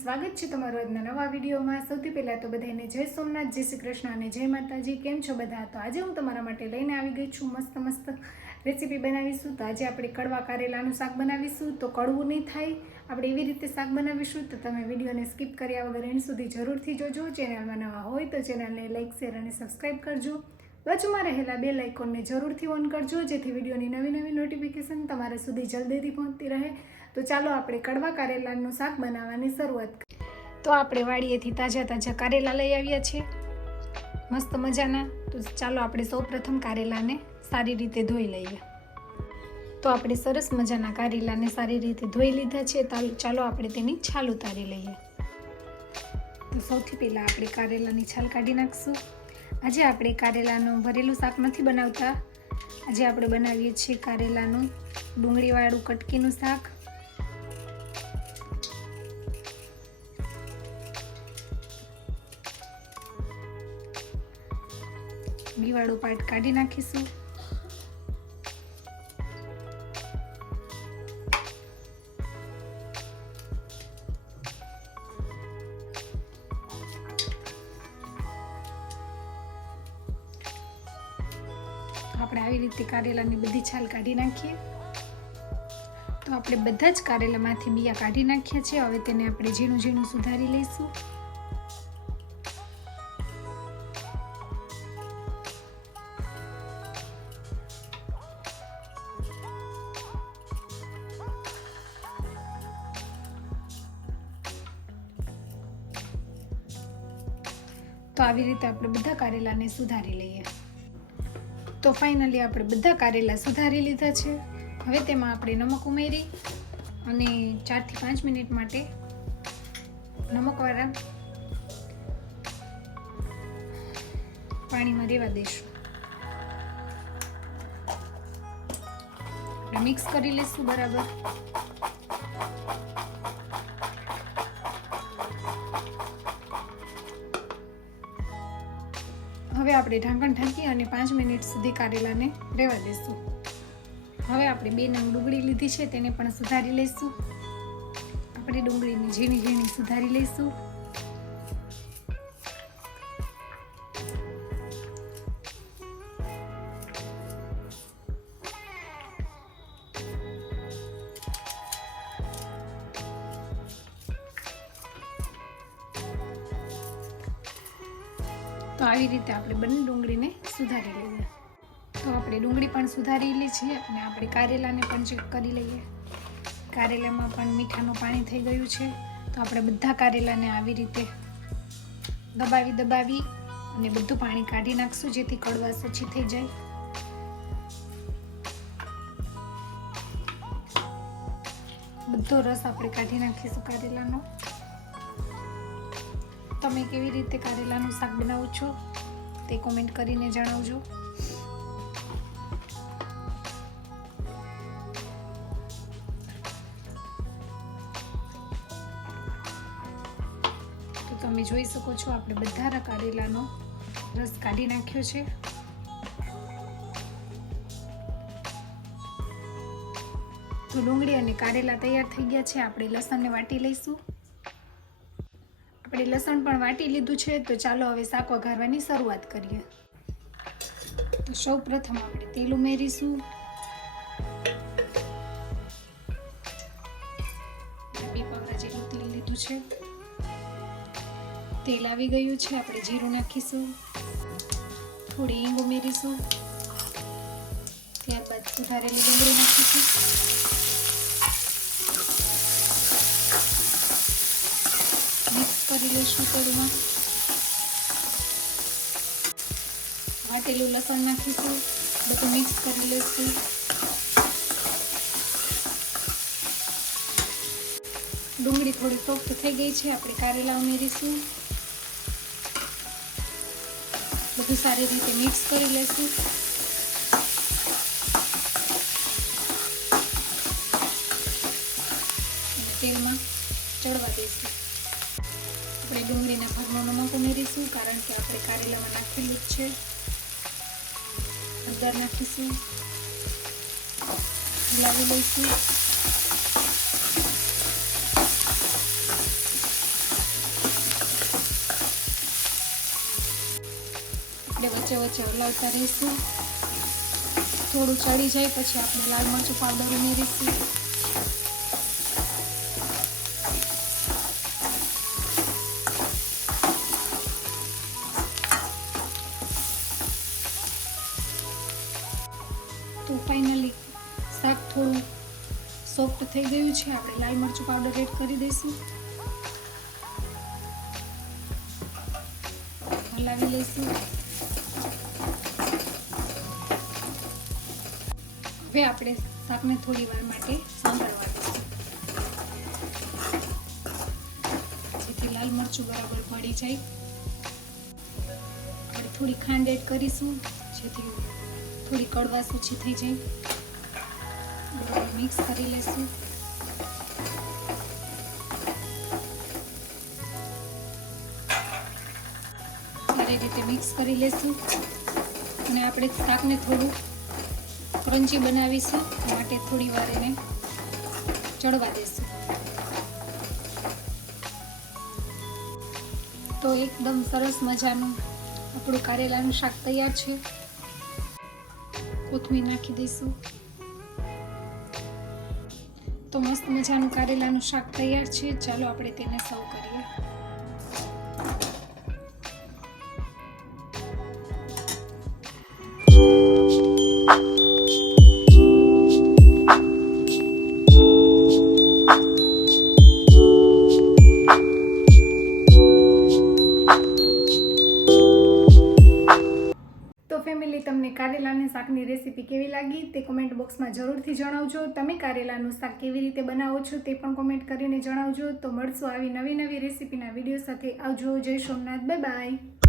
સ્વાગત છે તમારું આજના નવા વિડીયોમાં। સૌથી પહેલાં તો બધાને જય સોમનાથ, જય શ્રી કૃષ્ણ અને જય માતાજી। કેમ છો બધા? તો આજે હું તમારા માટે લઈને આવી ગઈ છું મસ્ત રેસીપી બનાવીશું। તો આજે આપણે કડવા કારેલાનું શાક બનાવીશું। તો કડવું નહીં થાય, આપણે એવી રીતે શાક બનાવીશું। તો તમે વિડીયોને સ્કીપ કર્યા વગર એન્ડ સુધી જરૂરથી જોજો। ચેનલમાં નવા હોય તો ચેનલને લાઇક, શેર અને સબસ્ક્રાઈબ કરજો। બાજુમાં રહેલા બેલ આઇકોનને જરૂરથી ઓન કરજો, જેથી વિડીયોની નવી નોટિફિકેશન તમારા સુધી જલ્દીથી પહોંચતી રહે। તો ચાલો આપણે કડવા કારેલાનું શાક બનાવવાની શરૂઆત કરીએ। તો આપણે વાડીએથી તાજા કારેલા લઈ આવ્યા છે મસ્ત મજાના। તો ચાલો આપણે સૌપ્રથમ કારેલાને સારી રીતે ધોઈ લઈએ। તો આપણે સરસ મજાના કારેલાને સારી રીતે ધોઈ લીધા છે। ચાલો આપણે તેની છાલ ઉતારી લઈએ। તો સૌથી પહેલાં આપણે કારેલાની છાલ કાઢી નાખશું। આજે આપણે કારેલાનું ભરેલું શાક નથી બનાવતા, આજે આપણે બનાવીએ છીએ કારેલાનું ડુંગળીવાળું કટકીનું શાક। બીવાળું પાર્ટ કાઢી નાખીશું। આપણે આવી રીતે કારેલાની બધી છાલ કાઢી નાખીએ। તો આપણે બધા જ કારેલામાંથી બિયા કાઢી નાખ્યા છે। હવે તેને આપણે ઝીણું ઝીણું સુધારી લઈશું। તો આવી રીતે આપણે બધા કારેલાને સુધારી લઈએ। તો ફાઇનલી આપણે બધા કારેલા સુધારી લીધા છે। હવે તેમાં આપણે નમક ઉમેરી અને 4 થી 5 મિનિટ માટે નમકવાળા પાણીમાં રહેવા દઈશું। આપણે મિક્સ કરી લઈશું બરાબર। હવે આપણે ઢાંકણ ઢાંકી અને 5 મિનિટ સુધી કારેલાને રહેવા દઈશું। હવે આપણે 2 નંગ ડુંગળી લીધી છે, તેને પણ સુધારી લઈશું। આપણે ડુંગળીને ઝીણી ઝીણી સુધારી લઈશું। તો આવી રીતે આપણે બંને ડુંગળીને સુધારી લઈએ। તો આપણે ડુંગળી પણ સુધારી લી છે અને આપણે કારેલાને પણ ચેક કરી લઈએ। કારેલામાં પણ મીઠાનું પાણી થઈ ગયું છે। તો આપણે બધા કારેલાને આવી રીતે દબાવી અને બધું પાણી કાઢી નાખશું, જેથી કડવાશ ઓછી થઈ જાય। બધો રસ આપણે કાઢી નાખીશું કારેલાનો। તમે કેવી રીતે કારેલાનું શાક બનાવો છો તે કોમેન્ટ કરીને જણાવજો। તો તમે જોઈ શકો છો આપણે બધા કારેલાનો રસ કાઢી નાખ્યો છે। તો ડુંગળી અને કારેલા તૈયાર થઈ ગયા છે। આપણે લસણને વાટી લઈશું। આપણે લસણ પણ વાટી લીધું છે। તો ચાલો હવે શાક વઘારવાની શરૂઆત કરીએ। તો સૌ પ્રથમ આપણે તેલ ઉમેરીશું। 2 પગલા જેટલું તેલ લીધું છે। તેલ આવી ગયું છે, આપણે જીરું નાખીશું, થોડી હિંગ ઉમેરીશું, ત્યારબાદ સુધારેલી ડુંગળી નાખીશું। મિક્સ કરી લઈશું તેલમાં। વાટેલું લસણ નાખીશું, બધું મિક્સ કરી લઈશું। ડુંગળી થોડી સોફ્ટ થઈ ગઈ છે, આપણે કારેલા ઉમેરીશું, બધું સારી રીતે મિક્સ કરી લઈશું। તેલમાં ચડવા દઈશું। આપણે ડુંગળીના ભાગનો નમક ઉમેરીશું, કારણ કે આપણે કારેલામાં નાખેલું જ છે। હળદર નાખીશું, હલાવી લઈશું। વચ્ચે વચ્ચે હલાવતા રહીશું. થોડું ચડી જાય પછી આપણે લાલ મરચું પાવડર ઉમેરીશું. તો ફાઇનલી શાક થોડું સોફ્ટ થઈ ગયું છે. આપણે લાલ મરચું પાવડર એડ કરી દઈશું. હલાવી લઈશું. હવે આપણે શાકને થોડી વાર માટે સાંતળવા દઈશું, જેથી લાલ મરચું બરાબર ભળી જાય. આપણે થોડી ખાંડ એડ કરીશું, જેથી થોડી કડવાશ ઓછી થઈ જાય. બરાબર મિક્સ કરી લઈશું. સારી રીતે મિક્સ કરી લઈશું અને આપણે શાકને થોડું ક્રન્ચી બનાવીશું, માટે થોડી વાર એને ચડવા દઈશું. તો એકદમ સરસ મજાનું આપણું કારેલાનું શાક તૈયાર છે. કોથમીર નાખી દઈશું. તો મસ્ત મજાનું કારેલાનું શાક તૈયાર છે. ચાલો આપણે તેને સર્વ કરીએ. ફેમિલી, તમને કારેલાની શાકની રેસીપી કેવી લાગી તે કોમેન્ટ બોક્સમાં જરૂરથી જણાવજો. તમે કારેલાનું શાક કેવી રીતે બનાવો છો તે પણ કોમેન્ટ કરીને જણાવજો. તો મળશું આવી નવી રેસીપીના વિડીયો સાથે. આવજો. જય સોમનાથ. Bye bye.